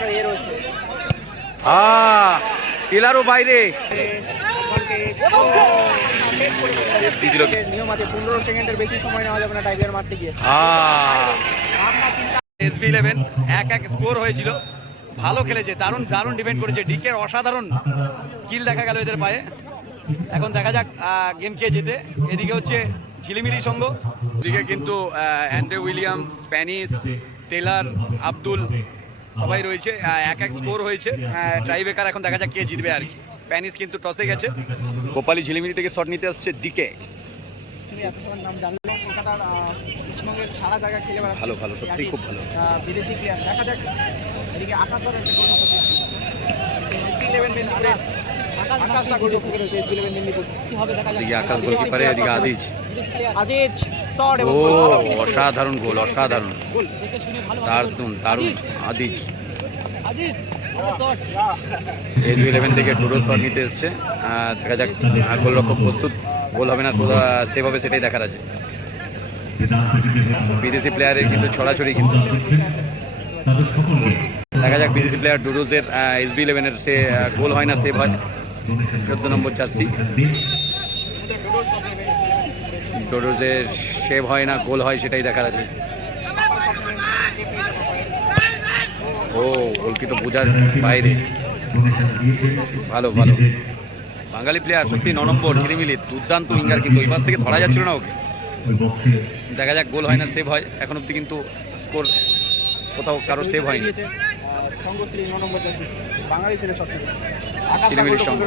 একটা রয়েছে। টেলারও বাইরে। নিয়ম আছে পনেরো সেকেন্ডের বেশি সময় নেওয়া যাবে না টাইগার মারতে গিয়ে। এসবি ইলেভেন এক এক স্কোর হয়েছিল। ভালো খেলেছে দারুণ দারুণ ডিফেন্ড করেছে। ডিকের অসাধারণ স্কিল দেখা গেল এদের পায়ে। এখন দেখা যাক গেম খেয়ে যেতে। এদিকে হচ্ছে ঝিলিমিলি সঙ্গ। এদিকে কিন্তু Andre Williams Spanish Taylor Abdul সবাই রয়েছে এক এক স্কোর হয়েছে। ট্রাইবেকার এখন দেখা যাক কে জিতবে আর কি। প্যানিস কিন্তু টসে গেছে। গোপালী ঝিলিমিলি থেকে শট নিতে আসছে ডিকে তুমি এত সবার নাম জানলে কলকাতার আহ, পশ্চিমবঙ্গের সারা জায়গায় খেলে বেড়াচ্ছে। ভালো, ভালো, সত্যিই খুব ভালো। বিদেশি প্লেয়ার দেখা যাক এদিকে আকাশ আকাশ দা গোল রয়েছে এসপি ইলেভেন মেদিনীপুর কি হবে দেখা যাক এদিকে আকাশ গোলকিপারে এদিকে আদিজ। এবং ও। অসাধারণ গোল অসাধারণ। দারুণ দারুণ আদিজ। আজিজ শট। ইলেভেন থেকে ডুডো শট নিতে এসছে। দেখা যাক গোলরক্ষক প্রস্তুত। গোল হবে না সোজা সেভ হবে সেটাই দেখার আছে বিদেশি প্লেয়ারের কিন্তু ছড়াছড়ি কিন্তু। দেখা যাক বিদেশি প্লেয়ার ডুডোজের এস বি ইলেভেনের সে গোল হয় না সেভ হয়। চোদ্দ নম্বর ডোডোজের সেভ হয় না গোল হয় সেটাই দেখার আছে। ও গোলকি তো বোঝার বাইরে। ভালো ভালো। বাঙালি প্লেয়ার সত্যি ন নম্বর ঝিলিমিলি দুর্দান্ত উইঙ্গার কিন্তু ওই পাশ থেকে ধরা যাচ্ছিল না ওকে। দেখা যাক গোল হয় না সেভ হয়। এখন অব্দি কিন্তু স্কোর কোথাও কারও সেভ হয়নি। বাঙালি ছেলে সব চিলিমিলির গোল সঙ্গ।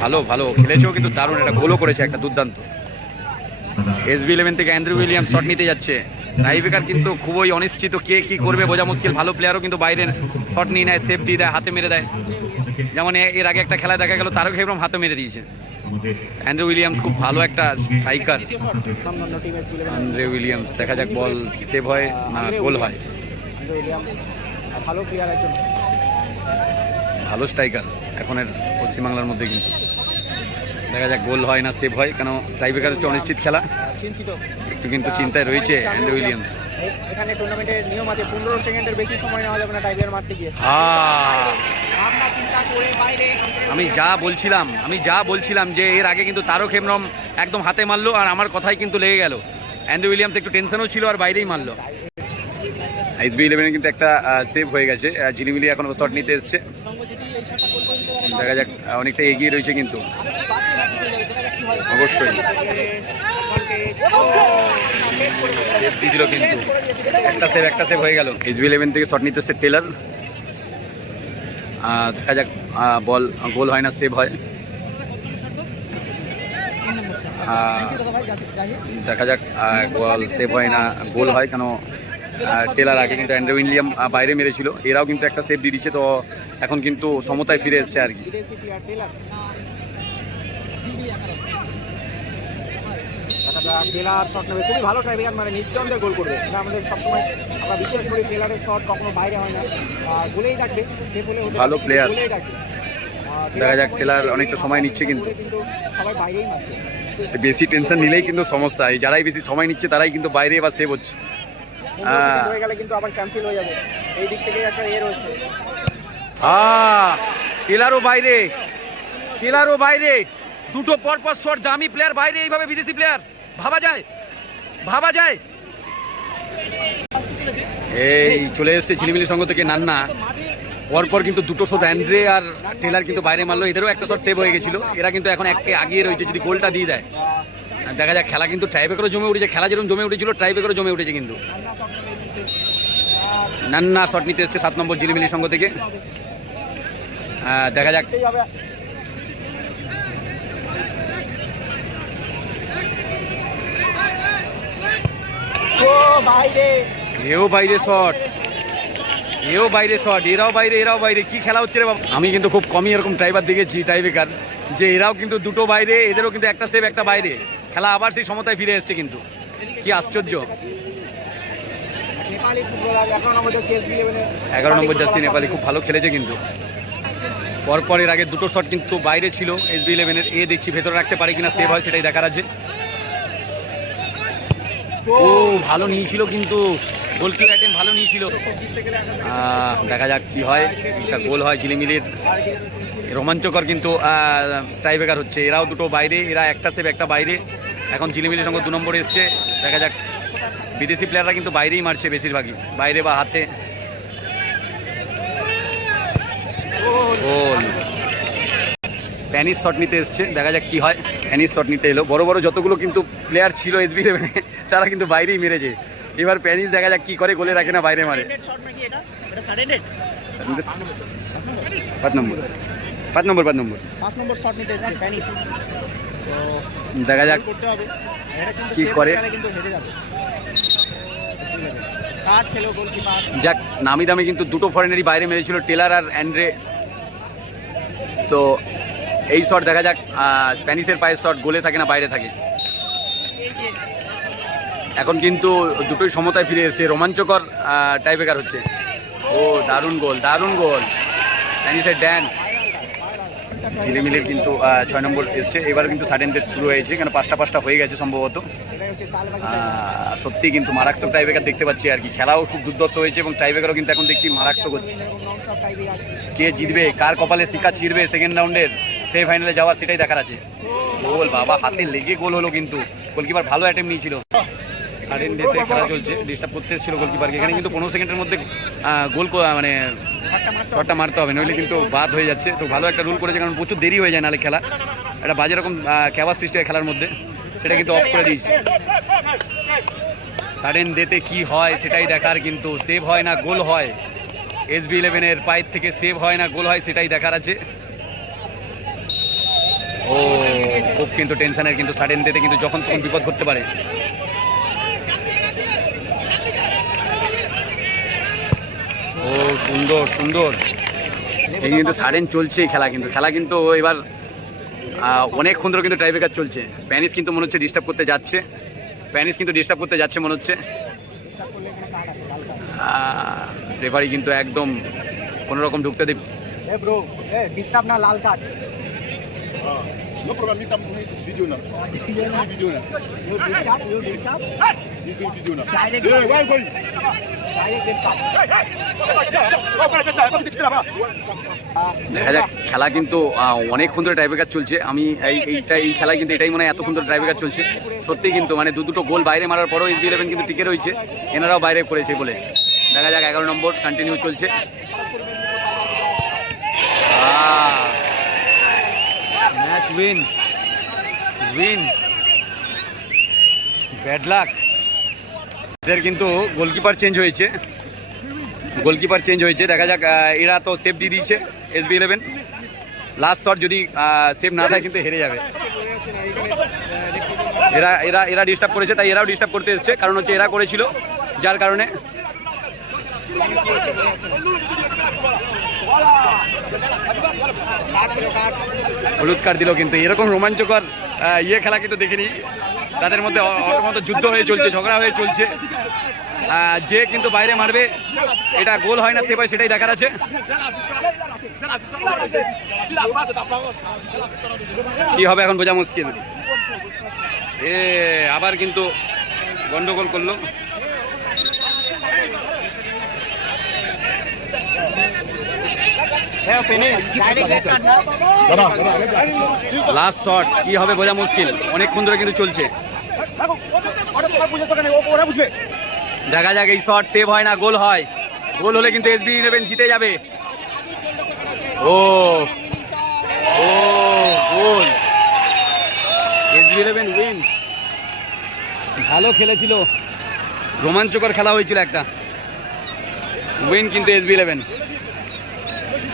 ভালো ভালো। খেলেছেও কিন্তু দারুণ। একটা গোলও করেছে একটা দুর্দান্ত। এস বি ইলেভেন থেকে অ্যান্ড্রু উইলিয়াম শট নিতে যাচ্ছে। টাইবেকার কিন্তু খুবই অনিশ্চিত কে কি করবে, বোঝা মুশকিল। ভালো প্লেয়ারও কিন্তু বাইরে শট নিয়ে নেয় সেফ দিয়ে দেয়, হাতে মেরে দেয়। যেমন এর আগে একটা খেলা দেখা গেল, তারও হেবরম হাতে মেরে দিয়েছে। অ্যান্ড্রু উইলিয়ামস খুব ভালো একটা স্ট্রাইকার অ্যান্ড্রে উইলিয়ামস দেখা যাক বল সেভ হয় না গোল হয়। ভালো প্লেয়ার একজন ভালো স্ট্রাইকার পশ্চিমবাংলার মধ্যে কিন্তু। দেখা যাক গোল হয় না সেভ হয় কেন ট্রাইবেকার হচ্ছে অনিশ্চিত খেলা। একটু কিন্তু চিন্তায় রয়েছে অ্যান্ড্রে উইলিয়ামস এখানে টুর্নামেন্টের নিয়ম আছে পনেরো সেকেন্ডের বেশি সময় নেওয়া যাবে না টাইগার মারতে গিয়ে। আহ ভাবনা চিন্তা করে বাইরে আমি যা বলছিলাম আমি যা বলছিলাম যে এর আগে কিন্তু তারও খেমরম একদম হাতে মারলো আর আমার কথাই কিন্তু লেগে গেল। অ্যান্ড্রু উইলিয়ামস একটু টেনশনও ছিল আর বাইরেই মারলো। এসবি ইলেভেনে কিন্তু একটা সেভ হয়ে গেছে ঝিলিমিলি এখন শট নিতে এসছে। দেখা যাক অনেকটা এগিয়ে রয়েছে কিন্তু বাকি ম্যাচ জিতে যাবে দেখা যাক কি হয় অবশ্যই। সেভ দিয়ে কিন্তু। একটা সেভ একটা সেভ হয়ে গেল। এসবি ইলেভেন থেকে শট নিতে টেলার দেখা যাক বল গোল হয় না সেভ হয়। দেখা যাক বল সেভ হয় না গোল হয়, কেন টেলার আগে কিন্তু অ্যান্ড্রে উইলিয়াম বাইরে মেরেছিল। এরাও কিন্তু একটা সেভ দিয়ে দিচ্ছে, তো এখন কিন্তু সমতায় ফিরে এসছে আর কি। টেলার শট নেবে। খুবই ভালো ট্রাইভিয়ার মানে নিঃসন্দেহে গোল করবে। এটা আমাদের সবসময় আমরা বিশ্বাস করি টেলারের শট কখনো বাইরে হয় না। আর গোলেই ডাকবে সে বলে ভালো প্লেয়ার গোলেই আর দেখা যাক টেলার অনেকটা সময় নিচ্ছে কিন্তু। বেশি টেনশন নিলেই কিন্তু সমস্যা। এই যারাই বেশি সময় নিচ্ছে তারাই কিন্তু বাইরে বা সেভ হচ্ছে। পনেরো হ্যাঁ। হয়ে গেলে কিন্তু আবার ক্যান্সেল হয়ে যাবে। এই দিক থেকে একটা এ রয়েছে। আহ টেলারও বাইরে। টেলারও বাইরে। দুটো পর পর শট দামি প্লেয়ার বাইরে এইভাবে বিদেশি প্লেয়ার ভাবা যায় ভাবা যায়। এই চলে এসেছে ঝিলিমিলি সঙ্গ থেকে নান্না। পরপর কিন্তু দুটো শট অ্যান্ড্রে আর টেলার কিন্তু বাইরে মারলো। এদেরও একটা শট সেভ হয়ে গেছিল। এরা কিন্তু এখন একে আগিয়ে রয়েছে, যদি গোলটা দিয়ে দেয়। দেখা যাক, খেলা কিন্তু ট্রাইবেকারও জমে উঠেছে। খেলা যেরকম জমে উঠেছিল ট্রাইবেকারও জমে উঠেছে কিন্তু। নান্না শট নিতে এসছে সাত নম্বর ঝিলিমিলি সঙ্গ থেকে। দেখা যাক এই হবে ও বাইরে। এও বাইরে শট। এও বাইরে শট। এরাও বাইরে এরাও বাইরে। কি খেলা হচ্ছে রে বাবা? আমি কিন্তু খুব কমই এরকম ড্রাইভার দেখেছি টাইবেকার যে এরাও কিন্তু দুটো বাইরে এদেরও কিন্তু একটা সেভ একটা বাইরে। খেলা আবার সেই সমতায় ফিরে এসছে কিন্তু। কি আশ্চর্য। এগারো নম্বর যাচ্ছি নেপালি খুব ভালো খেলেছে কিন্তু। পরপর এর আগে দুটো শট কিন্তু বাইরে ছিল এস বি ইলেভেনের এ দেখছি ভেতরে রাখতে পারে কিনা সেভ হয় সেটাই দেখার আছে। ও, ভালো নিয়েছিল কিন্তু গোলকিপার আইটেম ভালো নিয়েছিল। দেখা যাক কি হয় একটা গোল হয় ঝিলিমিলির। রোমাঞ্চকর কিন্তু টাইব্রেকার হচ্ছে। এরাও দুটো বাইরে, এরা একটা সেভ একটা বাইরে। এখন ঝিলিমিলির সঙ্গে দু নম্বরে এসছে। দেখা যাক, বিদেশি প্লেয়াররা কিন্তু বাইরেই মারছে বেশিরভাগই, বাইরে বা হাতে। গোল। প্যানিস শট নিতে এসছে দেখা যাক কি হয়। প্যানিস শট নিতে এলো। বড় বড় যতগুলো কিন্তু প্লেয়ার ছিল এসবি ইলেভেনে তারা কিন্তু বাইরেই মেরেছে। এবার প্যানিস দেখা যাক কি করে গোলে রাখে না বাইরে মারে। পাঁচ নম্বর। পাঁচ নম্বর পাঁচ নম্বর। পাঁচ নম্বর শট নিতে এসেছে প্যানিস দেখা যাক কি করে? যাক নামি দামি কিন্তু দুটো ফরেনেরই বাইরে মেরেছিল টেলার আর অ্যান্ড্রে তো এই শট দেখা যাক স্প্যানিশের পায়ের শট গোলে থাকে না বাইরে থাকে। এখন কিন্তু দুটোই সমতায় ফিরে এসেছে, রোমাঞ্চকর টাইব্রেকার হচ্ছে। ও, দারুণ গোল দারুণ গোল। স্প্যানিশের ড্যান্স ঝিলিমিলির কিন্তু ছয় নম্বর এসছে। এবার কিন্তু সাডেন ডেথ শুরু হয়েছে, কেন পাঁচটা পাঁচটা হয়ে গেছে সম্ভবত। সত্যি কিন্তু মারাত্মক টাইব্রেকার দেখতে পাচ্ছি আর কি। খেলাও খুব দুর্দর্শ হয়েছে এবং টাইব্রেকারও কিন্তু এখন দেখছি মারাত্মক হচ্ছে। কে জিতবে, কার কপালে শিকা ছিড়বে সেকেন্ড রাউন্ডের সেই ফাইনালে যাওয়ার সেটাই দেখার আছে। গোল, বাবা, হাতে লেগে গোল হলো কিন্তু। গোলকিপার ভালো অ্যাটেম্প নিয়েছিল। সাডেন ডেতে খেলা চলছে ডিস্টার্ব করতে এসেছিল গোলকিপারকে এখানে কিন্তু পনেরো সেকেন্ডের মধ্যে গোল মানে শটটা মারতে হবে, নইলে কিন্তু বাদ হয়ে যাচ্ছে। তো ভালো একটা রুল করেছে, কারণ প্রচুর দেরি হয়ে যায় নালে খেলা। একটা বাজে রকম ক্যাবার সৃষ্টি হয় খেলার মধ্যে। সেটা কিন্তু অফ করে দিয়েছে। সাডেন ডেতে কি হয় সেটাই দেখার কিন্তু সেভ হয় না গোল হয়। এস বি ইলেভেনের পায়ের থেকে সেভ হয় না গোল হয়, সেটাই দেখার আছে। ও, খুব কিন্তু টেনশনের কিন্তু সাডেন দিতে কিন্তু যখন তখন বিপদ ঘটতে পারে। ও, সুন্দর সুন্দর। এই কিন্তু সাডেন চলছে খেলা কিন্তু। খেলা কিন্তু এবার অনেকক্ষণ ধরে কিন্তু টাইব্রেকার চলছে। প্যানিস কিন্তু মনে হচ্ছে ডিস্টার্ব করতে যাচ্ছে। প্যানিস কিন্তু ডিস্টার্ব করতে যাচ্ছে মনে হচ্ছে। রেফারি কিন্তু একদম কোনো রকম ঢুকতে দেব না, লাল card No problema, mi tam video na. Video na. You disturb you disturb Mi tem video na. Eh, দেখা যাক খেলা কিন্তু আহ, অনেকক্ষণ ধরে টাইব্রেকার চলছে আমি এই এইটা এই খেলায় কিন্তু এটাই মনে হয় এতক্ষণ ধরে টাইব্রেকার চলছে সত্যি কিন্তু মানে দু দুটো গোল বাইরে মারার পরেও এস ইলেভেন কিন্তু টিকে রয়েছে এনারাও বাইরে পড়েছে বলে দেখা যাক এগারো নম্বর কন্টিনিউ চলছে match win win bad luck এদের কিন্তু গোলকিপার চেঞ্জ হয়েছে। গোলকিপার চেঞ্জ হয়েছে। দেখা যাক এরা তো সেফ দিয়ে দিয়েছে S B eleven last shot যদি সেফ না থাকে কিন্তু হেরে যাবে। এরা এরা এরা ডিস্টার্ব করেছে, তাই এরাও ডিস্টার্ব করতে এসছে। কারণ হচ্ছে এরা করেছিল, যার কারণে হলুদ কার্ড দিল কিন্তু। এরকম রোমাঞ্চকর ইয়ে খেলা কিন্তু দেখিনি। তাদের মধ্যে মতো যুদ্ধ হয়ে চলছে, ঝগড়া হয়ে চলছে। যে কিন্তু বাইরে মারবে, এটা গোল হয় না, সে সেটাই দেখার আছে। কি হবে এখন বোঝা মুশকিল। এ, আবার কিন্তু গন্ডগোল করল। লাস্ট শট কি হবে বোঝা মুশকিল। অনেকক্ষণ ধরে কিন্তু চলছে। দেখা যাক এই শট সেভ হয় না গোল হয়। গোল হলে কিন্তু এসবি ইলেভেন জিতে যাবে। ও ও goal. S B eleven win ভালো খেলেছিল। রোমাঞ্চকর খেলা হয়েছিল একটা। উইন কিন্তু এসবি ইলেভেন